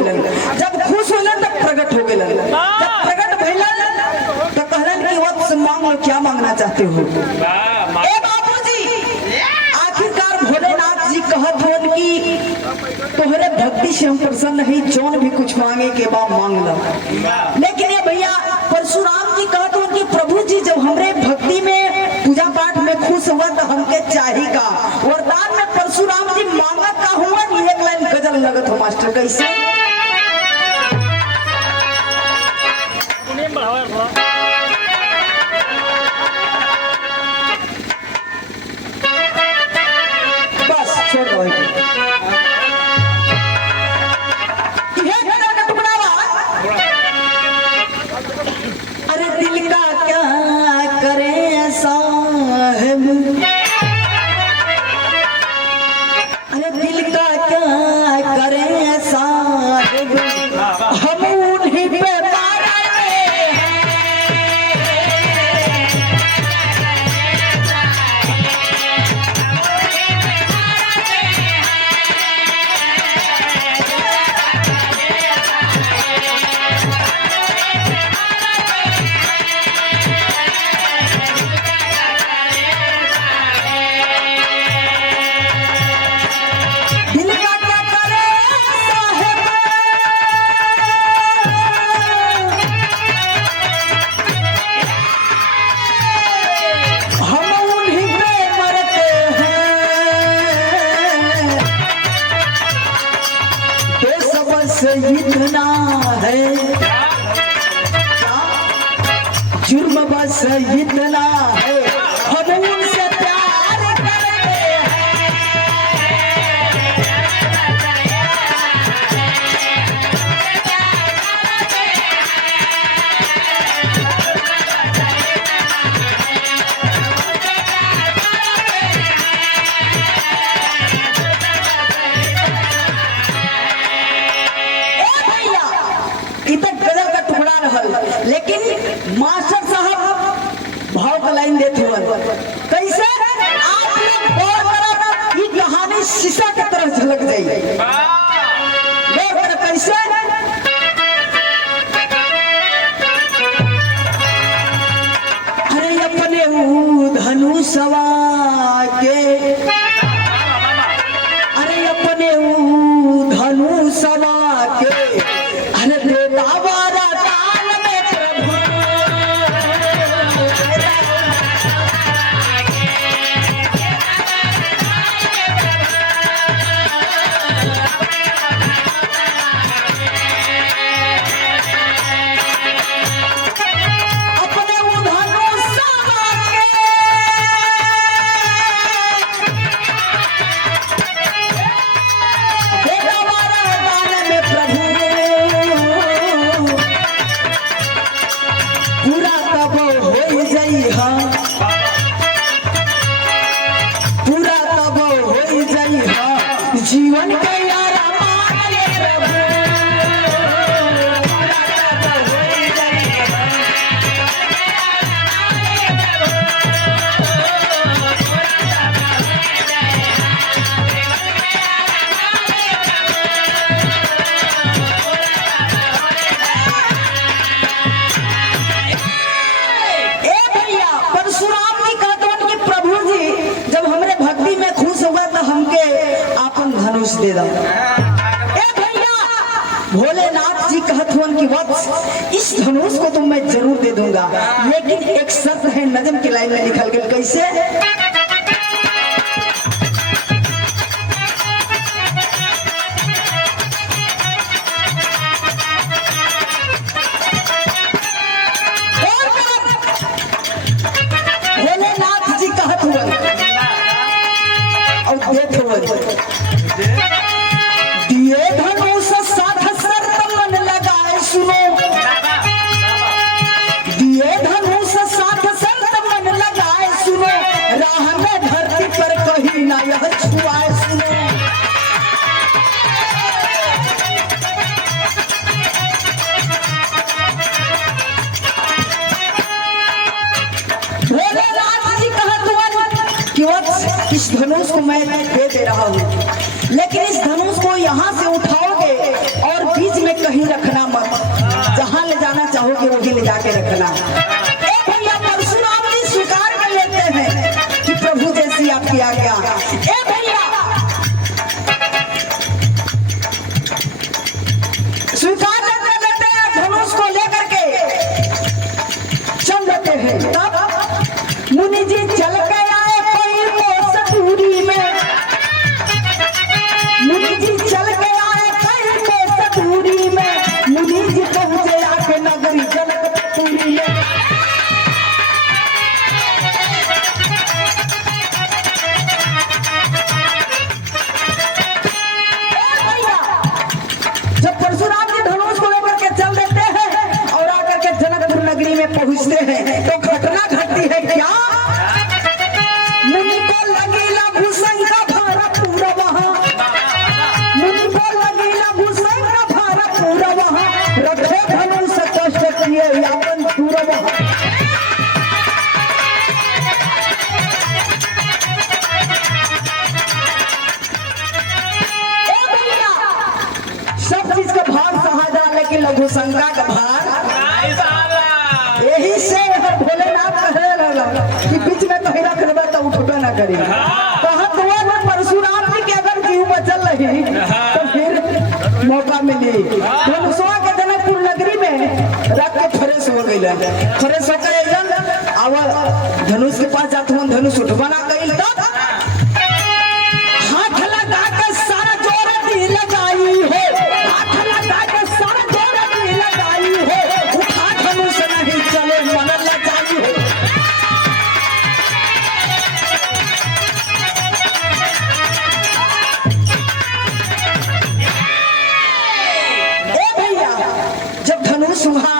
गए। जब खुश होलन तब प्रकट हो गए। जब प्रकट भइलन तो कहलन कि वत्स मांग लो, क्या मांगना चाहते हो? ए बाबूजी, आखिरकार भोलेनाथ जी कहत होन कि तोहरे भक्ति से हम प्रसन्न है, जौन भी कुछ मांगे के बाद मांग लो। लेकिन ये भैया परशुराम जी कहत होन कि प्रभु जी जब हमरे भक्ति में पूजा पाठ में खुश हुआ तो हमके चाहिए का वरदान में परशुराम जी मांगत का हुआ। एक लाइन गजल लगत हो मास्टर, कैसे? बस छोड़ दो। अरे दिल का क्या करे साहब, अरे दिल का क्या करे साहब, हम उन्हीं पे इतना है जुर्म, बस इतना है हम उनसे प्यार करते लेकिन मास्टर साहब भाव का लाइन देते हुए कैसे आप लोग गौर करो, ये कहानी शीशा की तरह झलक जाएगी। गौर करो कैसे? अरे अपने धनुषवा के, अरे अपने धनुषवा के, अरे बेदावा जीवन के यारा मान ले भैया परशुराम जी कहते हैं कि प्रभु जी जब हमरे भक्ति में खुश हुआ तो हमके धनुष दे दो। ए भैया भोलेनाथ जी कहत हुन कि वत्स इस धनुष को तो मैं जरूर दे दूंगा, लेकिन एक शर्त है। नजम की लाइन में लिखल गया कैसे? भोलेनाथ जी कहत हुन और देत हुन दिए धनुष साथ शर्त मन लगाए सुनो, दिए धनुष साथ शर्त मन लगाए सुनो, राह में धरती पर कहीं ना यह छुआए सुनो। भोलेनाथ जी कहत हुन कि वत्स इस धनुष को मैं दे रहा हूँ, लेकिन इस धनुष को यहाँ से उठाओगे और बीच रखना। ए भैया परशुराम जी स्वीकार कर लेते हैं कि प्रभु जैसी आपकी आज्ञा। ए भैया स्वीकार कर लेते हैं, धनुष को लेकर के चल देते हैं। तब मुनि जी चल के आए कोई कोस दूरी में, मुनि जी चल के आए कोई कोस दूरी में, मुनि जी पहुंचे आके नगरी जनकपुरी में। जब परशुराम जी धनुष को लेकर के चल देते हैं और आकर के जनकपुर नगरी में पहुंचते हैं तो घटना घटती है क्या? मुनि को लगीला भूषंगा भारा पूरा वहां, मुनि को लगीला भूषंगा भारा पूरा वहां, रखे धनुष कष्ट किए यापन पूरा वहां। सब चीज का भार सहा जा, लेकिन लघु शंका का भार यही से भोलेनाथ कहे लगा कि बीच में कहीं रख देगा तो उठबे ना करी। कहा तो परशुराम जी के अगर जीव बचल रही तो फिर मौका मिली। धनुषवा के जनकपुर नगरी में रख के फ्रेश हो गई, फ्रेश होकर अब धनुष के पास जाते हुए धनुष उठबा ना गई। हाथ लगा के सारा जोर दी लगाई है, हाथ लगा के सारा जोर दी लगाई है, उठा धनुष नहीं चले मन लगाई है। ए भैया जब धनुष वहां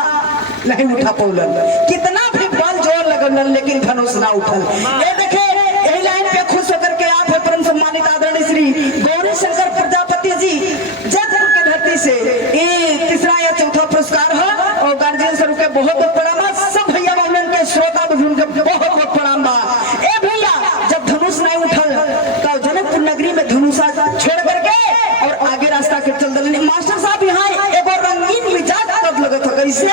नहीं उठा पौलन, कितना भी बल जोर लगल लेकिन धनुष ना उठल। ये देखे यही लाइन पे खुश होकर के आप है परम सम्मानित आदरणीय श्री गौरी शंकर प्रजापति जी जयपुर के धरती से ये तीसरा या चौथा पुरस्कार है और गार्जियन स्वरूप के बहुत बहुत प्रणाम। सब भैया बहन के श्रोता बहन के बहुत बहुत प्रणाम। ए भैया जब धनुष नहीं उठल तो जनकपुर नगरी में धनुषा छोड़ करके और आगे रास्ता के चल दल। मास्टर साहब यहाँ एक और रंगीन मिजाज कब लगत हो कैसे?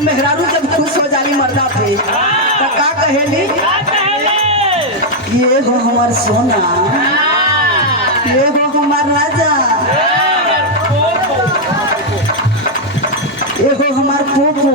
मेहरारू जब खुश हो जाली मर्दा पे तो का कहेली? ये हो हमार सोना, ये हो हमार राजा, ये हो हमार पोपो।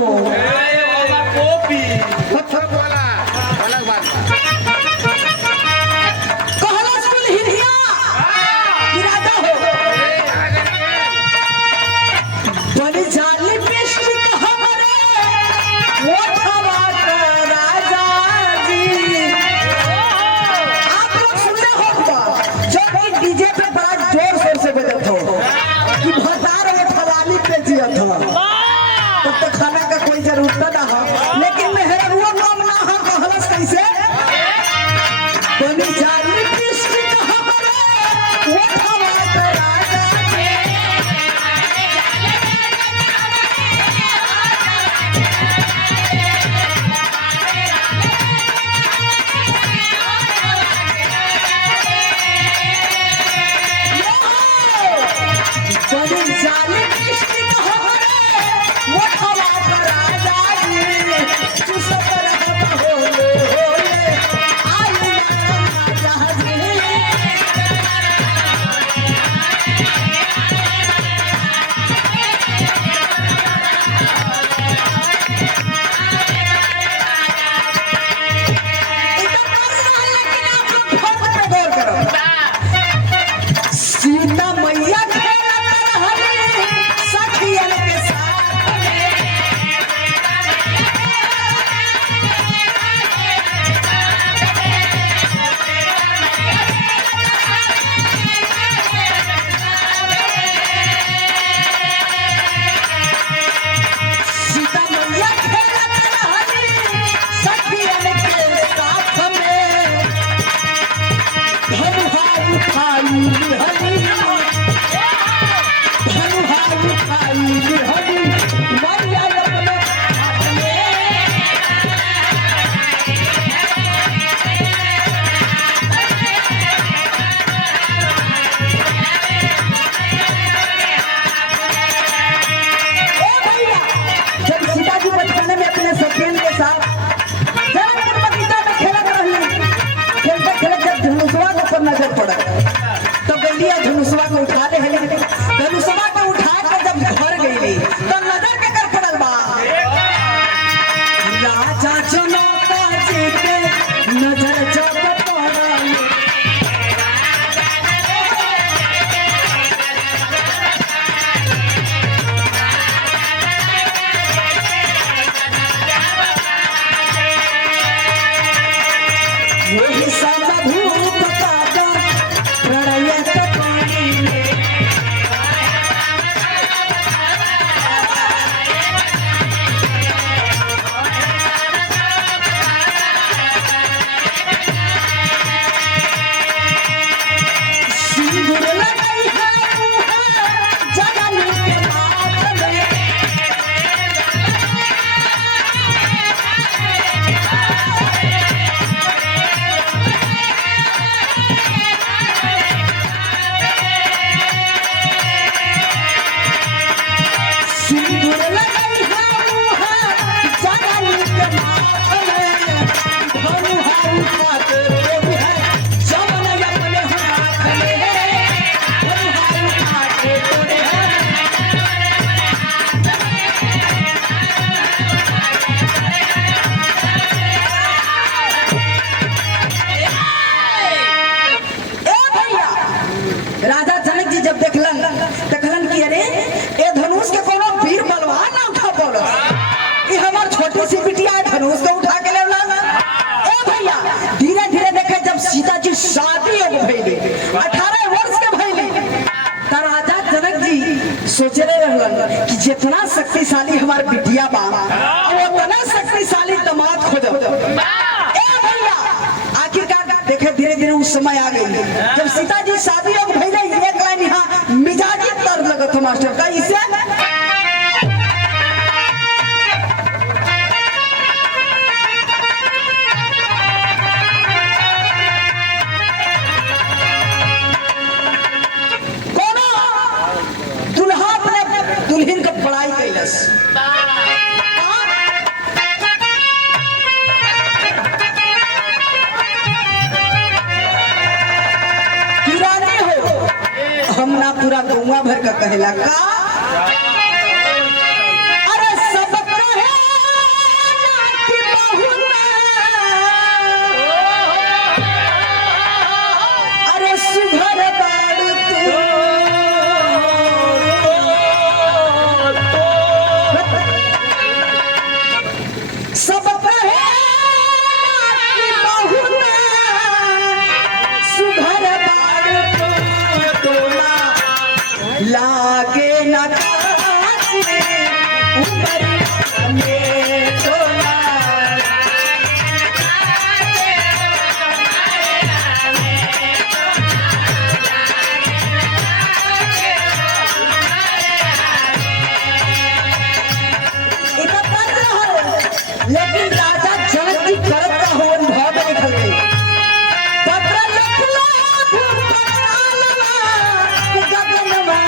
तब तो खाना का कोई जरूरत ना हो, लेकिन मेहरुआ काम ना हो कहलस कैसे? बनी जाली कृष्ण हमरे वो खवा के राजा बनी जाली कृष्ण हमरे वो खवा के राजा जी तू सब रहत होले होले आई राजा जी। सीता मैया खेलत रहली नजर पड़ा तो गलिया धनुषवा को उठा ले धनुषवा को उठा कर जब घर गई तो नजर के कर पड़ल बा राजा जनता जी के नजर जब पड़ल यही सब भूत राजा जनक जी जब देखलन तो कहलन कि अरे ए धनुष के कोनो वीर बलवान ना उठा पड़ो ई हमर छोटी सी बिटिया धनुष को उठा के लेला ए भैया धीरे धीरे देखे जब सीता जी शादी हो भइले 18 वर्ष के भइले त राजा जनक जी सोचले रहलन कि जितना शक्तिशाली हमार बिटिया बा उतना शक्तिशाली दामाद खोजब ए भैया आखिरकार देखे धीरे धीरे उस समय आ गई जब सीता जी शादी हो भइले एक लाइन यहाँ मिजाजी तर लगत मास्टर का इसे कोनो दुल्हा अपने दुल्हन का बड़ाई कैलस हम ना पूरा गौवा भर का कहला का अरे सब कहे कि अरे सुघर बाड़ सब कहे सुघर लागे न कासे ऊपर में तोला लेकिन राजा जनक जी करत का होवन भाव निकल गई पत्र लिखला गगनवा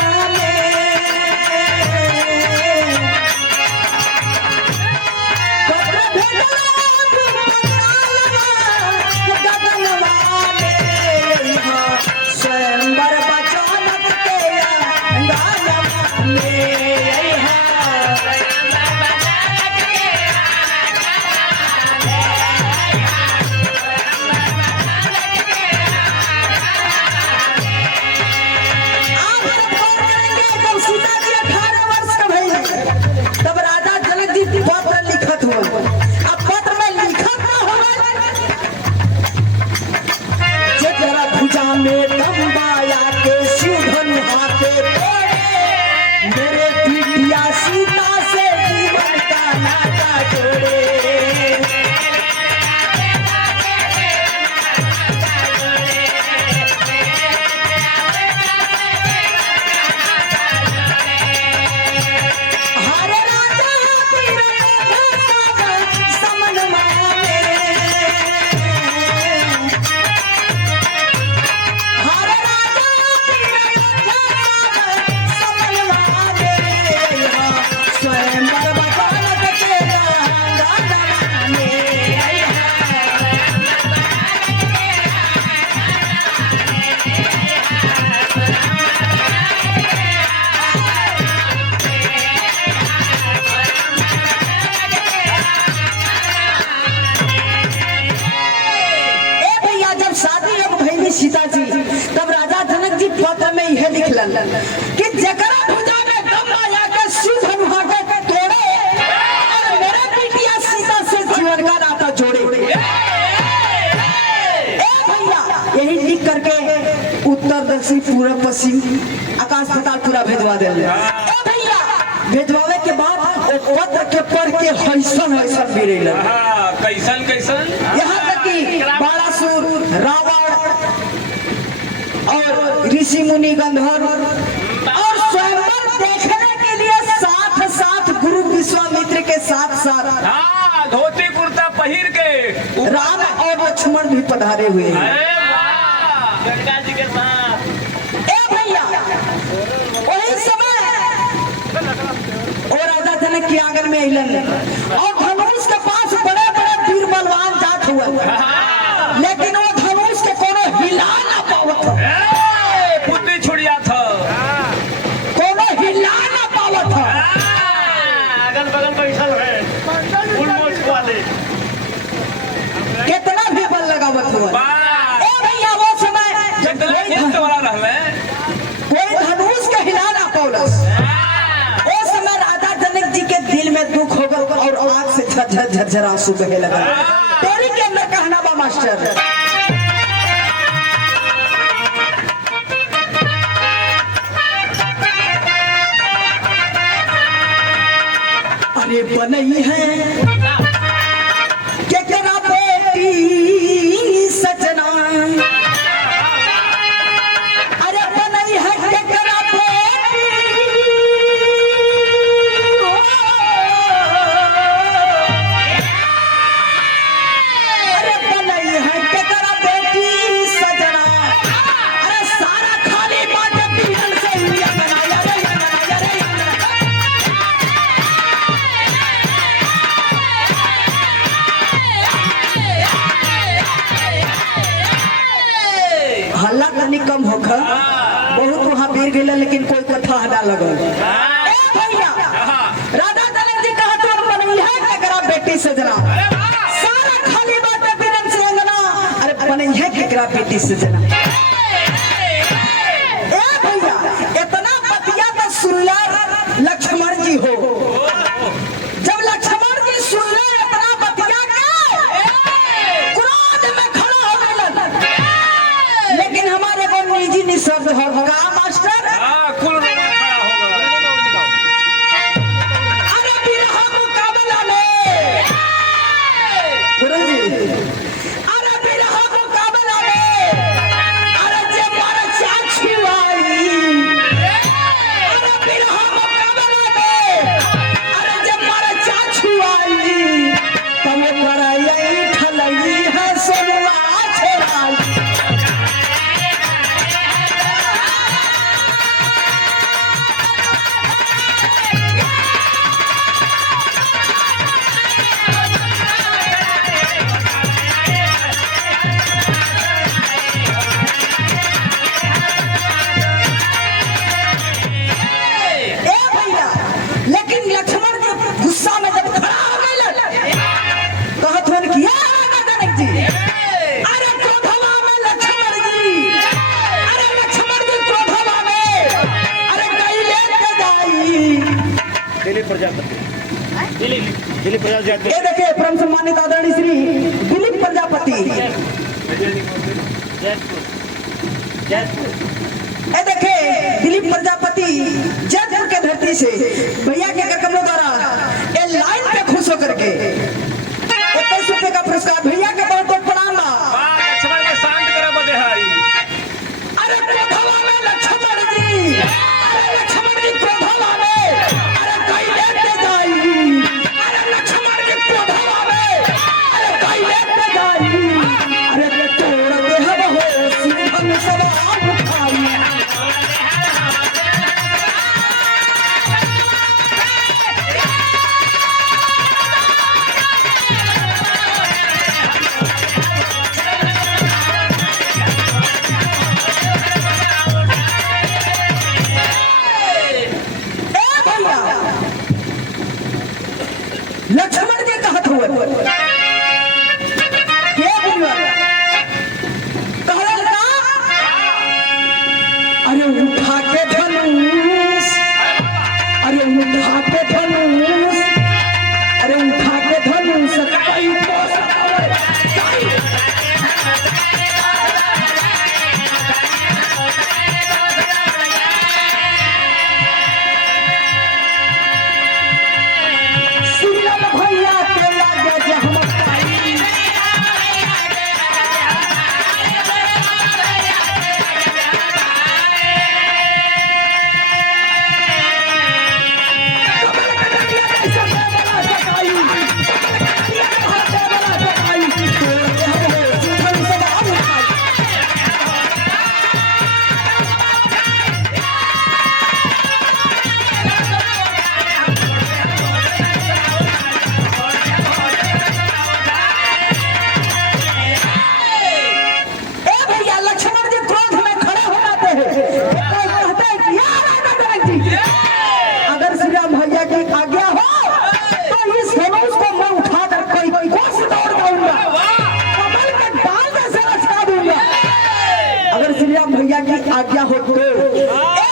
कहलन कि जकरा भुजा में दम आया के शिव हनुमा के तोड़े और मेरे बिटिया सीता से जीवन का नाता जोड़े। यही लिख करके उत्तर दक्षिण पूर्व पश्चिम आकाश पाताल पूरा भेजवा दे भैया। भेजवावे के बाद वो पत्र के पढ़ के हैसन हैसन गिरे कैसन कैसन यहाँ तक कि बालासुर रावण और ऋषि मुनि गंधर्व और स्वयंवर देखने के लिए साथ साथ गुरु विश्वामित्र के साथ साथ धोती कुर्ता पहिर के राम और लक्ष्मण भी पधारे हुए हैं। गंगा जी के साथ भैया वही समय और राजा जनक के आंगन में अलन और धनुष के पास बड़े बड़े वीर बलवान जात हुए, लेकिन वो धनुष के कोनो हिला ना पावत पुट्टी छुड़िया था, कोनो हिला ना पावत अगल बगल बैठल है उलमोच वाले कितना भी बल लगावत हुआ। कोई धनुष के हिला ना पौलस। उस समय राजा जनक जी के दिल में दुख हो गया और आंख से झरझर झरझर आंसू बहे लगा। तेरी के अंदर कहना बा मास्टर, अरे बनई है केकरा बेटी सजना, हल्ला तनी कम होगा, बहुत वहाँ वीर गए लेकिन कोई कथा हटा लगल। भैया राजा जनक जी कहा तो बनई है केकरा बेटी सजना, सारा खाली बात बिरन से अंगना, अरे बनई है केकरा बेटी सजना। भैया इतना बतिया तो सुनला लक्ष्मण जी हो, जब लक्ष्मण जी सुनले इतना बतिया के क्रोध में खड़ा हो गए, लेकिन हमारे को निजी निशब्द होगा मास्टर। कुल रोमा खड़ा होगा। अरे बिरहा मुकाबला में गुरु जी, अरे बिरहा मुकाबला में, अरे जे मारा चाची आई, अरे बिरहा मुकाबला में, अरे जे मारा चाची आई, तब कराई ठलई है सोनुआ छेड़ाई। लेकिन लक्ष्मण जी गुस्सा में जब खड़ा हो गए कहत हन कि राजा जनक जी, अरे क्रोधवा में लक्ष्मण जी, अरे लक्ष्मण जी क्रोधवा में, अरे कहीं लेके जाई दिलीप प्रजापति, दिलीप प्रजापति। ये देखिए परम सम्मानित आदरणीय श्री दिलीप प्रजापति, ये देखे दिलीप प्रजापति जयपुर के धरती से भैया के कमलों द्वारा ये लाइन पे खुश होकर के 21 रुपए का पुरस्कार भैया के बहुत बहुत प्रणाम। लक्ष्मण के शांत करे बदे हाई। अरे क्रोधवा में लक्ष्मण जी, अरे लक्ष्मण जी क्रोधवा में, अरे कहीं लेके जाई, अरे लक्ष्मण जी क्रोधवा में, अरे कहीं लेके जाई, अरे तोड़ दे हम हो सिंहन सवार उठाई। लक्ष्मण जी कहत हुए कहलन का, अरे उठा के की आज्ञा हो तो ए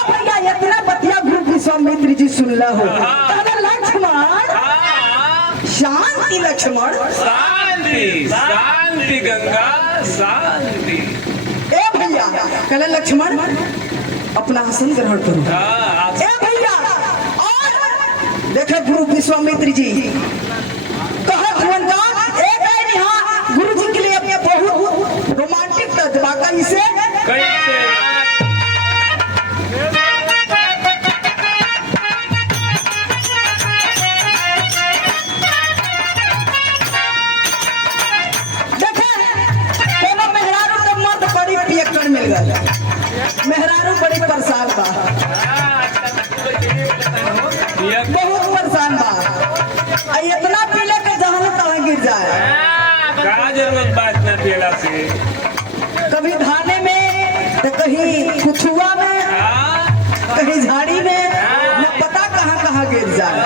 भैया इतना बतिया गुरु विश्वामित्र जी सुनला हो कहला लक्ष्मण शांति लक्ष्मण शांति शांति गंगा शांति। ए भैया कहला लक्ष्मण अपना आसन ग्रहण करो। ए भैया और देखे गुरु विश्वामित्र जी कहत हुन का एक है यहाँ गुरु जी के लिए अपने बहुत रोमांटिक तर्जमा कैसे कैसे मिल गया मेहरारू बड़ी परेशान बा बहुत परेशान बा इतना पीले के जहां तहां गिर जाए का जरूरत बात ना पीला से कभी धाने में तो कहीं कुछुआ में कहीं झाड़ी में न पता कहां कहां गिर जाए।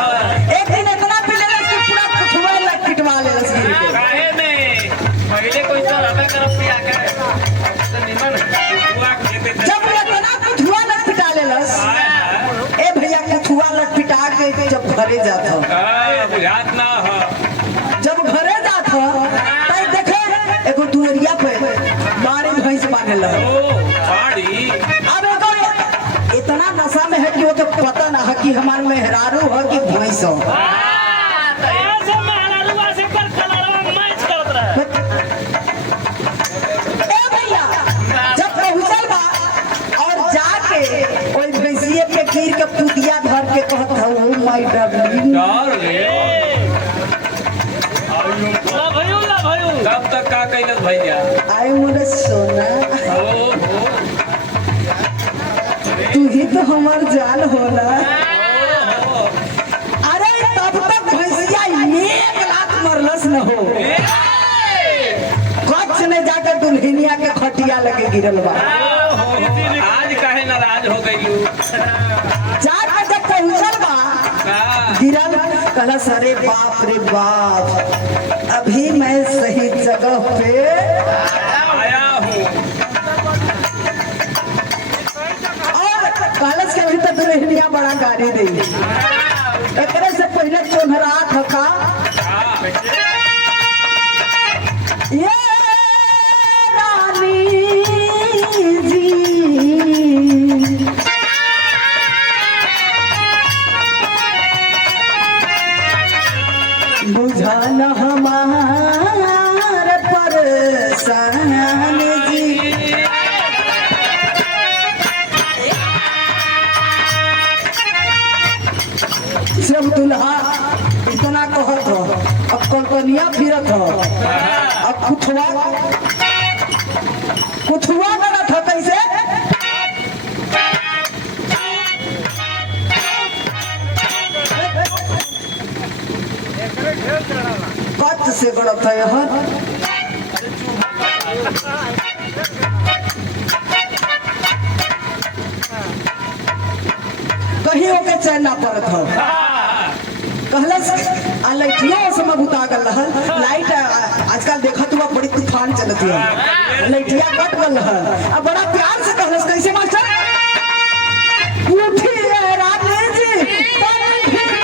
एक दिन इतना पीले कि पूरा कुछुआ लटकिटवा ले गिर के काहे में पहले कोई तो हमें तरफ पिया के जब इतना कुछुआ लटपिटा लेलस ए भैया कुछुआ लटपिटा के जब घरे जात याद ना हो जब घरे जात तब देखे एगो दुअरिया पे मारी भैंस बांधल बाड़ी। अब एगो इतना नशा में है कि वो तो पता ना है कि हमार मेहरारू है कि भैंस हो। गिर के पुतिया धर के कहत है ओ माय डार्लिंग तब तक का कैलस भैया आई मोरे सोना तू ही तो हमार जान होला। अरे तब तक भैंसिया एक लाख मरलस न हो कच्छ ने जाकर दुल्हनिया के खटिया लगे गिरल बा। आज काहे नाराज हो गई जाकर जब पहुंचल बा गिरल कहला अरे बाप रे बाप अभी मैं सही जगह पे आया हूँ और कलश के भीतर दुल्हनिया बड़ा गाड़ी दी एकरे से पहले चोनहरा थका ये रानी जी बुझाना हमारे परेशान जी सिर्फ दुल्हा इतना कहत हो अब कल्पनिया फिरत हो अब कुछुआ ना था कैसे कच्छ से गलत है यहाँ कहीं ओके चैन ना पड़त हो कहलस आ लाइटिया समय बुता गल रहल लाइट आजकल देखत हुआ बड़ी तूफान चलत है लाइटिया कट गल रहल अब बड़ा प्यार से कहलस कैसे मास्टर उठी रानी जी तन फिर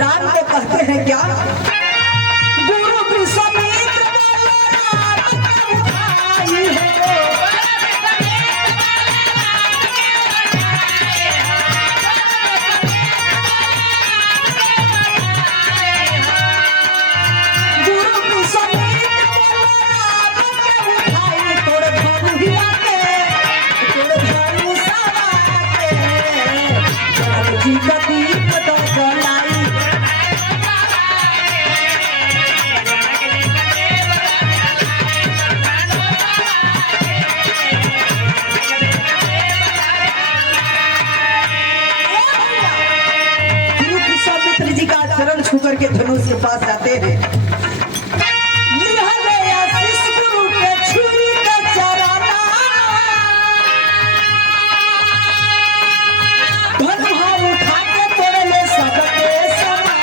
राम को कहते हैं क्या गुरु विश्वामित्र गुरु विश्वामित्र के धनुष के पास जाते हैं। निहल आशीष गुरु के छुई के चराना, धनुहा उठा के तोड़ ले सबके समा।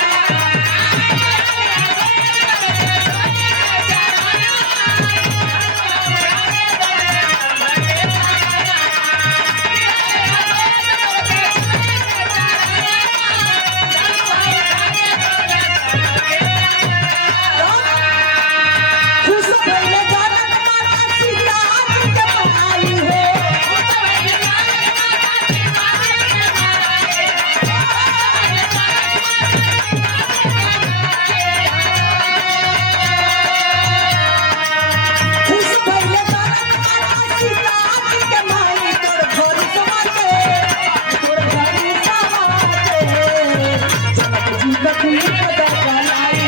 खुश भइले जानत माता सीता के बनाई हो। खुश भइले जानत माता सीता के माई तोर घर समाते, तोर घर समाते। जनक जी का तीर बदलाई।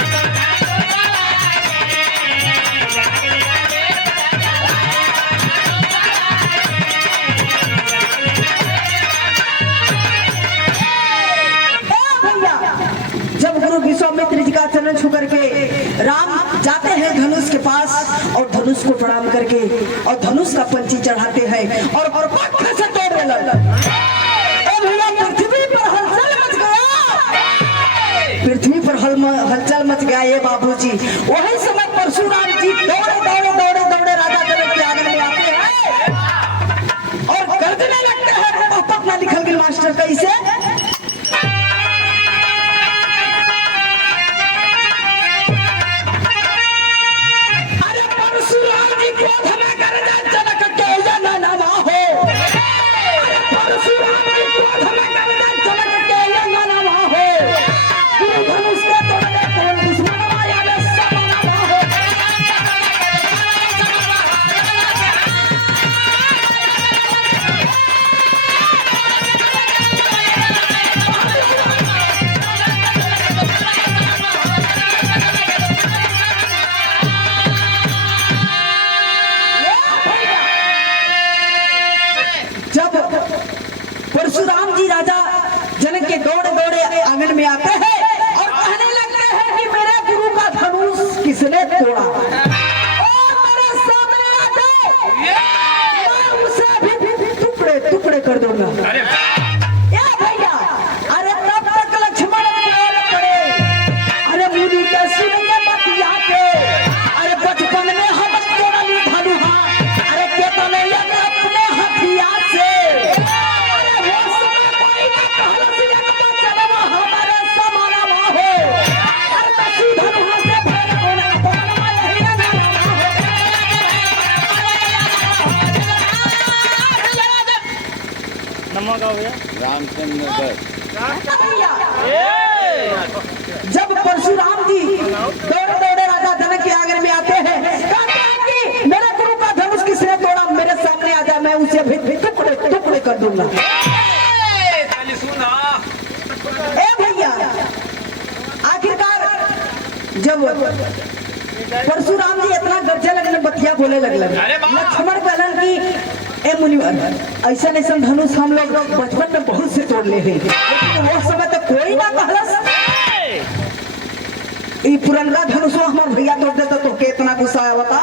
भैया, जब गुरु विश्वामित्र जी का चरण छू करके राम जाते हैं धनुष के पास और धनुष को प्रणाम करके और धनुष का पंची चढ़ाते हैं और पटक से तोड़ देला। भैया, पृथ्वी पर हलचल मच गया, पृथ्वी पर हलचल मच गया ये बाबूजी। वही समय परशुराम जी दौड़े दौड़े दौड़े दौड़े राजा जनक के आंगन में आते हैं और गर्जने लगते हैं। पटना लिखल गया मास्टर कैसे? अरे परशुराम जी क्रोध में गर्जे जनक के जननवा हो। अरे परशुराम जी क्रोध में गर्जे जनक के जननवा हो। गुरु धनुष के तोड़ने कौन दुश्मनवा आवे समनवा हो। जब परशुराम जी राजा जनक के दौड़े दौड़े आंगन में आते हैं और कहने लगते हैं कि मेरे गुरु का धनुष किसने तोड़ा? और मेरे सामने आ जाए, मैं उसे भी टुकड़े टुकड़े कर दूंगा। ए भैया, अरे तब तक लक्ष्मण बोल पड़े, अरे मुनि के सुनेंगे बतिया के। अरे बचपन में हम तोड़ली धनुहा, अरे केतने एक अपने हथियार से। अरे वो समय कोई ना कहलस एक बचनवा हमारे समानवा हो। अरे कछु धनुहा से भेल कोना कोनवा यही ना नामा हो। नमक हो गया रामचंद्र भैया, जब परशुराम जी दौड़े दौड़े राजा जनक के आंगन में आते हैं, कहते हैं कि मेरे गुरु का धनुष किसने तोड़ा? मेरे सामने आ जाए, मैं उसे भी टुकड़े टुकड़े कर दूंगा। चली सुना। ए भैया, आखिरकार जब परशुराम जी इतना गर्जे लगने बतिया बोले लगलन, अरे वाह! लक्ष्मण कहलन कि ए मुनिवर, ऐसा ऐसा धनुष हम लोग बचपन में बहुत से तोड़ ले हैं, लेकिन वो समय तो कोई ना कहलस। ई पुरनका धनुषो हमार भैया तोड़ देता तो के इतना गुस्सा आया बता।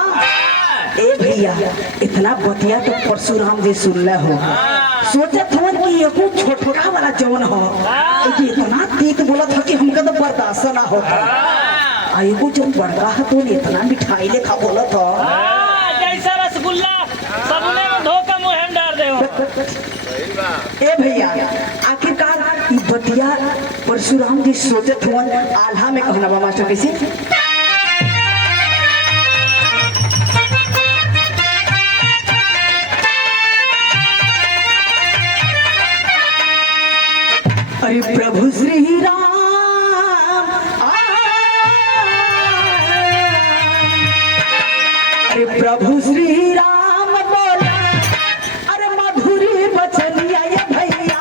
ए भैया, इतना बतिया तो परशुराम जी सुन ले हो। सोचत हवन कि एको छोटका वाला जवन हो, कि इतना तीत बोलत हो कि हमका तो बर्दाश्त ना होता। आ एगो जब बड़का है तो इतना मिठाई लेखा बोलत हो। जैसा रसगुल्ला सबने में धोखा मुंह में डाल दे हो। ए भैया, आखिरकार ई बतिया परशुराम जी सोचत हवन आल्हा में कहना बा मास्टर कैसे? अरे प्रभु श्री राम अरे प्रभु श्री राम बोला, अरे मधुरी बचनिया ये भैया।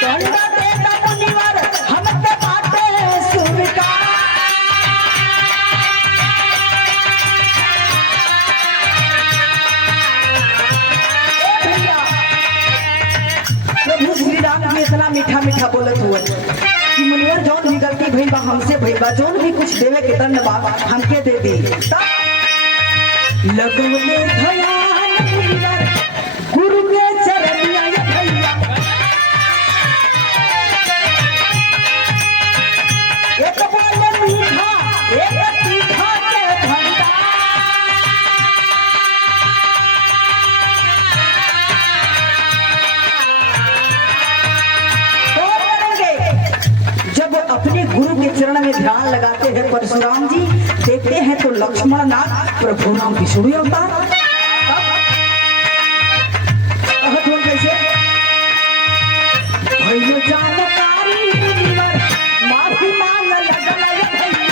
दंडा दे दा मुनिवर, हम पे बाटे स्वीकार। ए भैया, मीठा मीठा बोलत हुआ कि मुनिवर जौन भी गलती भइल बा हमसे भइल बा, जौन भी कुछ देवे के तन बा हमके दे दी। लगवले ध्यान मुनिवर गुरु के चरनिया ये भैया, एक बोले मीठा एक तीखा के भंडार। जब अपने गुरु के चरण में ध्यान लगाते हैं परशुराम जी, देखते हैं तो लक्ष्मण नाथ प्रभु राम विष्णु अवतार। कैसे भैया जानकारी माफी मांग लगल भैया,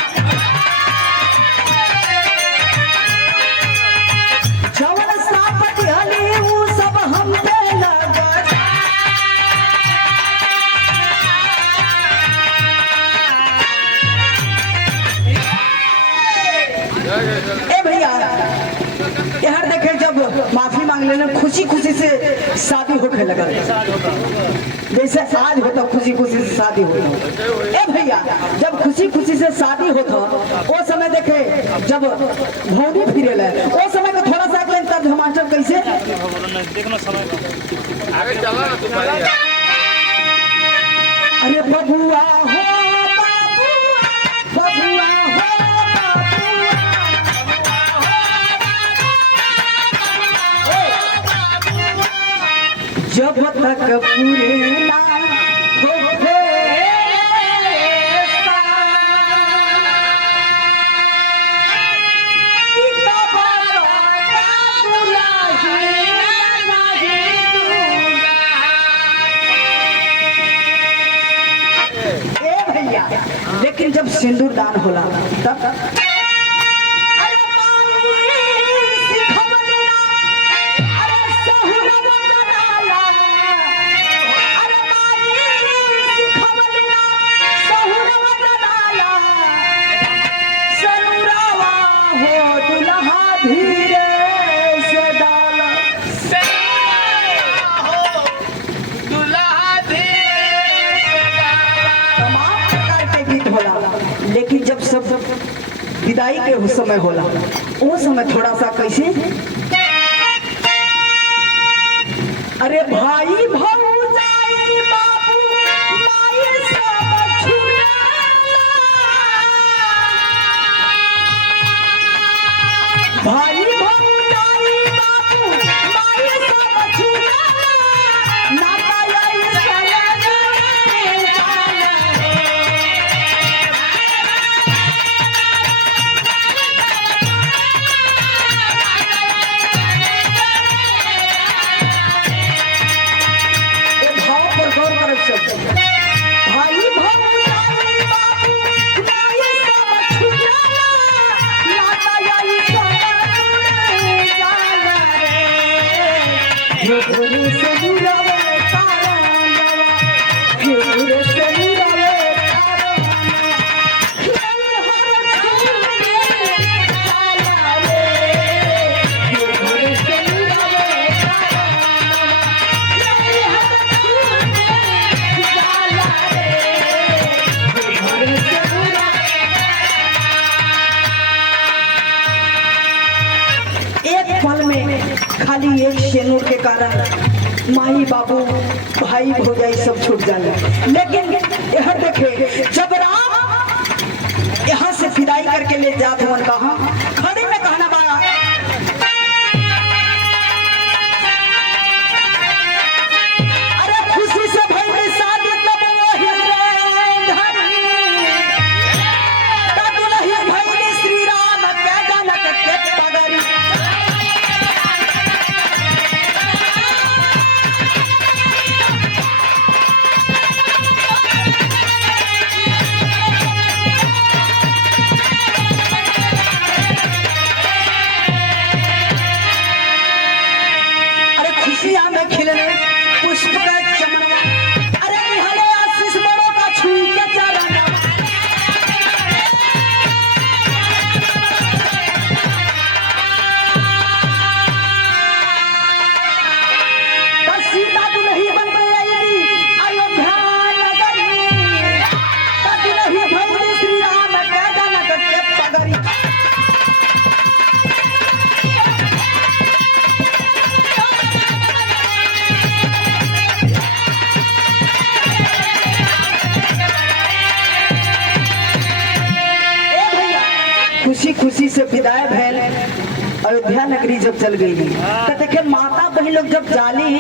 जवन सापट हली ऊ सब हम पे लगल। ए भैया यार देखे जब माफी मांग लेने खुशी खुशी से शादी होके लगा, जैसे आज होता खुशी खुशी से शादी होता। ए भैया जब खुशी खुशी से शादी होता वो समय देखे जब भौनी फिरे ले वो समय को थोड़ा सा अगले तब मास्टर कैसे अरे बबुआ हो बबुआ हो जब तक पूरे ना हो भैया, लेकिन जब सिंदूर दान होला तब लेकिन जब सब विदाई के उस समय होला वो समय थोड़ा सा कैसे अरे भाई भौजाई बाबू माई सब छुड़ा, भाई भौजाई बाबू माई सब छुड़ा, ना पाई खाली एक शेनूर के कारण माई बाबू भाई भौजाई सब छूट जाए। लेकिन यह देखे जब राम यहाँ से विदाई करके ले जाते हैं कहा खड़ी में कहना बा अरे खुशी से भाई में शादी तब वही भाई श्री राम के जनक के पगरी विदाई भैल अयोध्या नगरी जब चल गई तो देखे माता बहन लोग जब जाली,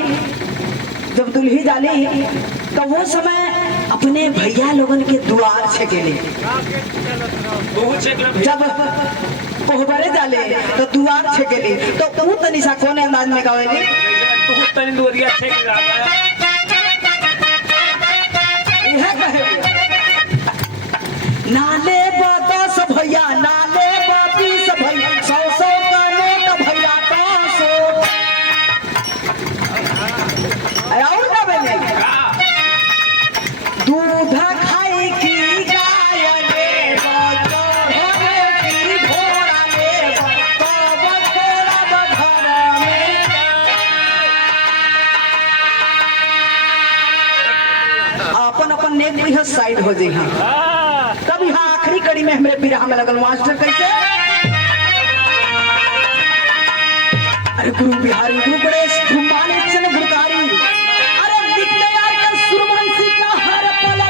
जब दुल्ही जाली तो वो समय अपने भैया लोगन के द्वार छेकेले। जब पोहबरे जाले तो द्वार छेकेली तो ऊ तनिसा कोने अंदाज में गावेली यह कहे नाले बदस भैया नाले बत्तीस भैया 100 का नोट भैया 500 और का बेले दूध खाई की गाय ले बजोहरे की घोड़ा ले तब तेरा घर में अपन अपन नेक भी साइड हो जाई। हाँ तब यहाँ आखिरी कड़ी में हमारे बिरहा में लगल मास्टर कैसे अरे गुरु बिहारी गुरु गणेश गुरु मानिक चंद गुरुकारी अरे लिखने यार का सुरवंशी का हर पल